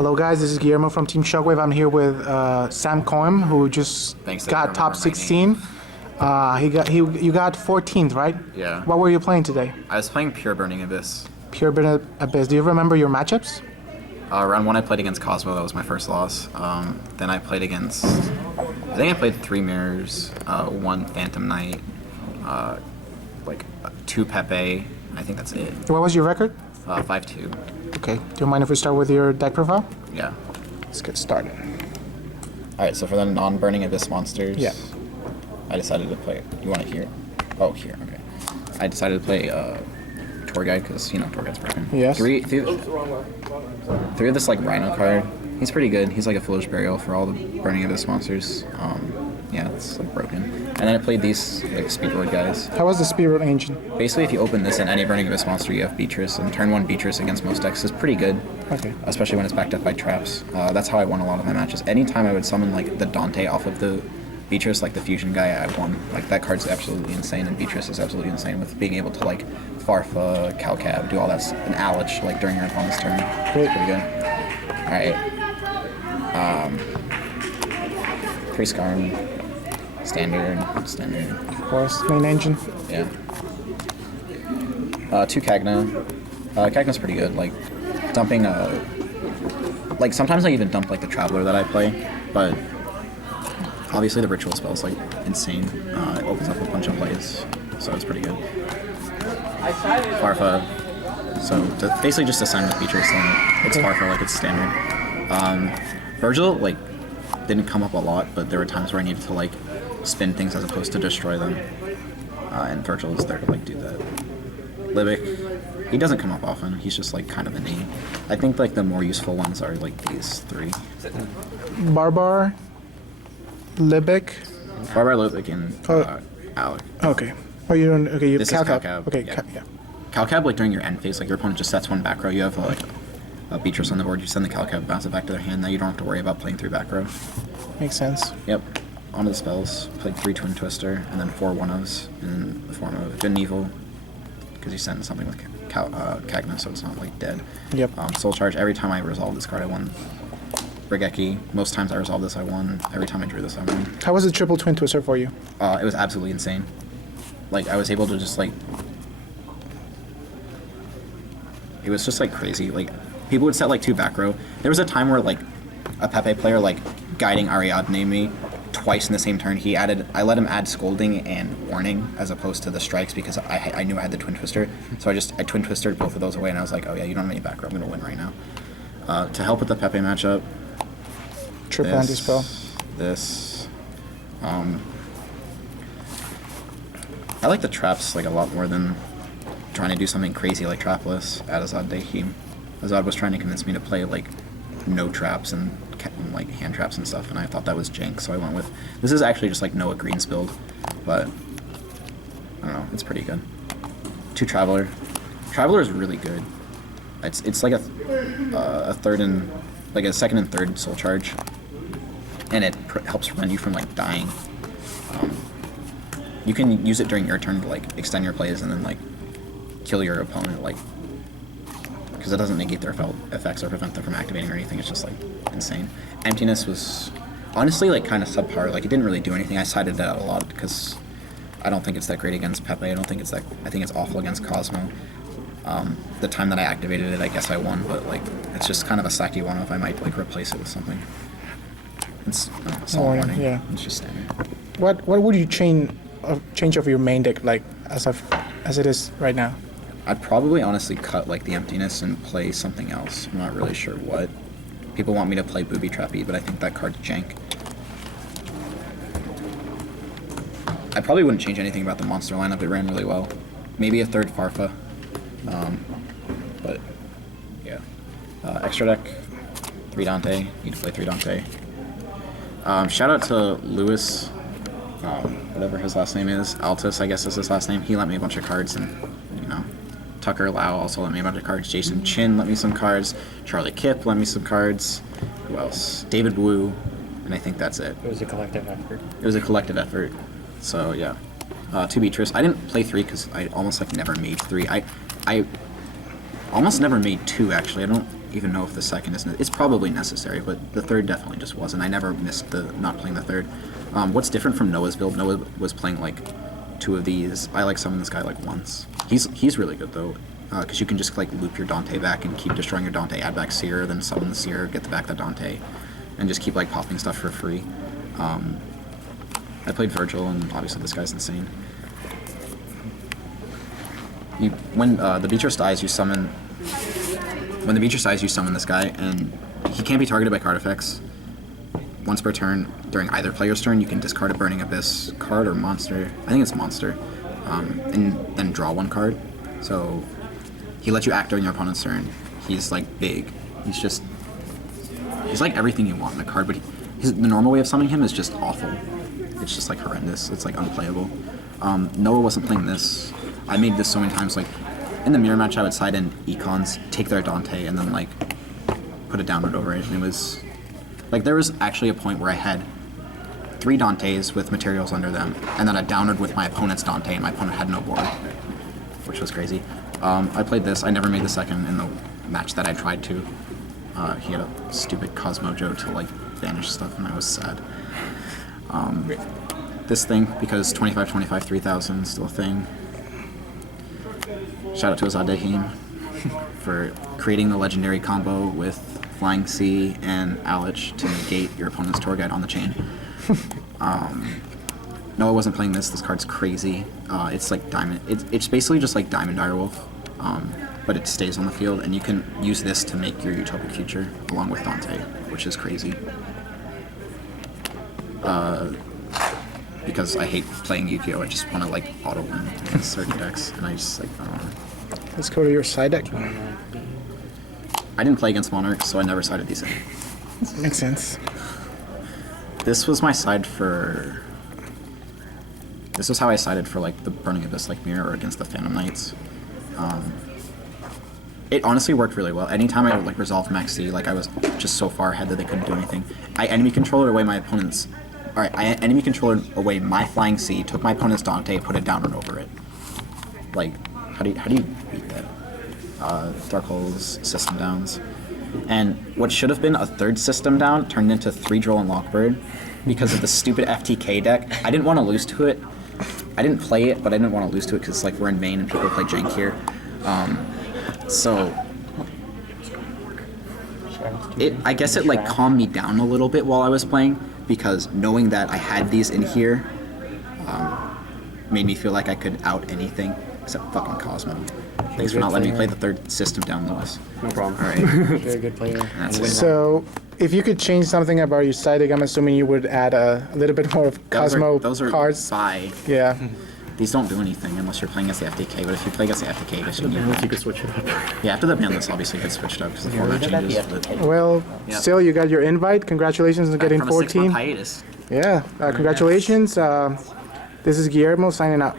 Hello guys, this is Guillermo from Team Shockwave. I'm here with Sam Cohen, who just Thanks, I got top remember my 16. You got 14th, right? Yeah. What were you playing today? I was playing Pure Burning Abyss. Pure Burning Abyss. Do you remember your matchups? Round 1 I played against Cosmo, that was my first loss. Then I played against, I think I played 3 Mirrors, 1 Phantom Knight, like 2 Pepe, I think that's it. What was your record? 5-2. Okay. Do you mind if we start with your deck profile? Yeah. Let's get started. Alright, so for the non-Burning Abyss monsters, Yeah. I decided to play, you want to hear? Oh, here, okay. I decided to play Tour Guide, because, you know, Tour Guide's broken. Yes. Three of this, like, Rhino card. He's pretty good. He's like a Foolish Burial for all the Burning Abyss monsters. Yeah, it's, like, broken. And then I played these, like, Speedroid guys. How was the Spirit Engine? Basically, if you open this in any Burning Abyss monster, you have Beatrice, and turn 1 Beatrice against most decks is pretty good. Okay. Especially when it's backed up by traps. That's how I won a lot of my matches. Anytime I would summon, like, the Dante off of the Beatrice, like the fusion guy, I won. Like, that card's absolutely insane, and Beatrice is absolutely insane with being able to, like, Farfa, Calcab, do all that, and Alich, like, during your opponent's turn. Great. It's pretty good. Alright. 3 Skarn. Standard. Of course. Main engine. Yeah. 2 Kagna. Kagna's pretty good. Like, dumping, like, sometimes I even dump, like, the Traveler that I play, but obviously the Ritual spell's, like, insane. It opens up a bunch of plays, so it's pretty good. Farfa. So, basically just assign with Beatrice, then it's Farfa, like, it's standard. Virgil, like, didn't come up a lot, but there were times where I needed to, like, spin things as opposed to destroy them. And Virgil is there to, like, do that. Libic, he doesn't come up often. He's just, like, kind of a name. I think, like, the more useful ones are, like, these 3. Barbar. Libic. Barbar, Libic, and Alec. Okay. Oh, you don't. Okay, you This is Calcab. Okay, Yeah. yeah. Calcab, like, during your end phase, like, your opponent just sets 1 back row. You have, like, a Beatrice on the board. You send the Calcab, bounce it back to their hand. Now you don't have to worry about playing 3 back row. Makes sense. Yep. Onto the spells. Played 3 Twin Twister, and then 4 1-0s in the form of Good and Evil, because you send something with Kagna, so it's not, like, dead. Yep. Soul Charge. Every time I resolved this card, I won. Regeki. Most times I resolved this, I won. Every time I drew this, I won. How was the triple twin twister for you? It was absolutely insane. Like, I was able to just, like... It was just, like, crazy. Like, people would set, like, 2 back row. There was a time where, like, a Pepe player, like, guiding Ariadne me twice in the same turn. I let him add Scolding and Warning as opposed to the strikes because I knew I had the Twin Twister. So I Twin Twistered both of those away, and I was like, oh yeah, you don't have any back row. I'm going to win right now. To help with the Pepe matchup... Triple anti-spell. This. I like the traps, like, a lot more than trying to do something crazy like Trapless at Azad Dehim. Azad was trying to convince me to play, like, no traps and like hand traps and stuff, and I thought that was jank, so I went with... This is actually just, like, Noah Green's build, but I don't know, it's pretty good. 2 Traveler. Traveler is really good. It's like a third and... like a second and third soul charge, and it helps prevent you from, like, dying. You can use it during your turn to, like, extend your plays and then, like, kill your opponent, like, because it doesn't negate their effects or prevent them from activating or anything. It's just, like, insane. Emptiness was honestly, like, kind of subpar. Like, it didn't really do anything. I sided it out a lot because I don't think it's that great against Pepe. I think it's awful against Cosmo. The time that I activated it, I guess I won, but, like, it's just kind of a sacky one-off. I might, like, replace it with something. It's Warning. Yeah. It's just standard. What would you change of your main deck, like, as it is right now? I'd probably honestly cut, like, the Emptiness and play something else. I'm not really sure what. People want me to play Booby Trappy, but I think that card's jank. I probably wouldn't change anything about the monster lineup. It ran really well. Maybe a 3rd Farfa. But, yeah. Extra deck, 3 Dante. Need to play 3 Dante. Shout out to Lewis, whatever his last name is. Altus, I guess is his last name. He lent me a bunch of cards, and, you know, Tucker Lau also lent me a bunch of cards. Jason Chin lent me some cards. Charlie Kipp lent me some cards. Who else? David Wu, and I think that's it. It was a collective effort. It was a collective effort. So, yeah. 2 Beatrice. I didn't play 3 because I almost, like, never made 3. I almost never made 2, actually. even know if the second is. It's probably necessary, but the third definitely just wasn't. I never missed the not playing the third. What's different from Noah's build? Noah was playing like 2 of these. I like summon this guy like once. He's really good though, because you can just like loop your Dante back and keep destroying your Dante, add back Seer, then summon the Seer, get the back the Dante, and just keep like popping stuff for free. I played Virgil, and obviously this guy's insane. When the Beatrice dies, you summon. When the Beatrice dies, you summon this guy, and he can't be targeted by card effects. Once per turn, during either player's turn, you can discard a Burning Abyss card or monster. I think it's monster, and then draw 1 card. So he lets you act during your opponent's turn. He's like big. He's like everything you want in a card, but the normal way of summoning him is just awful. It's just like horrendous. It's like unplayable. Noah wasn't playing this. I made this so many times. Like in the mirror match, I would side in Econs, take their Dante, and then like put a downward over it. And it was like there was actually a point where I had 3 Dantes with materials under them, and then a downward with my opponent's Dante, and my opponent had no board, which was crazy. I played this. I never made the second in the match that I tried to. He had a stupid Cosmojo to like banish stuff, and I was sad. This thing, because 25-25 3000 still a thing. Shout out to Azad Dahim for creating the legendary combo with Flying Sea and Alich to negate your opponent's tour guide on the chain. No, I wasn't playing this. This card's crazy. It's like Diamond. It's basically just like Diamond Direwolf, but it stays on the field, and you can use this to make your Utopic Future along with Dante, which is crazy. Because I hate playing Yu-Gi-Oh! I just want to like auto win against certain decks, and I just like I don't know. Let's go to your side deck. I didn't play against Monarchs, so I never sided these in. Makes sense. This was my side for. This was how I sided for like the Burning Abyss like mirror or against the Phantom Knights. It honestly worked really well. Anytime I would like resolve Max C, like I was just so far ahead that they couldn't do anything. I enemy controller away my opponent's. Alright, I enemy controller away my Flying Sea, took my opponent's Dante, put it down and over it. Like, how do you beat that? Dark Hole's system downs. And what should have been a 3rd system down turned into 3 Droll and Lockbird because of the stupid FTK deck. I didn't want to lose to it. I didn't play it, but I didn't want to lose to it because like we're in Maine and people play jank here. So I guess it like calmed me down a little bit while I was playing, because knowing that I had these in here made me feel like I could out anything except fucking Cosmo. Thanks for not letting me play the 3rd system down, Lewis. No problem. All right. Very good player. That's it. So, if you could change something about your side deck, I'm assuming you would add a little bit more of Cosmo those are cards. Buy. Yeah. These don't do anything unless you're playing against the FTK, but if you play against the FTK, I guess you need Unless you could switch it up. Yeah, after the ban list, obviously it gets switched up because the format changes. But Well, Yeah. still, you got your invite. Congratulations on getting from a 6-month 14. hiatus. Yeah. Congratulations. This is Guillermo signing out.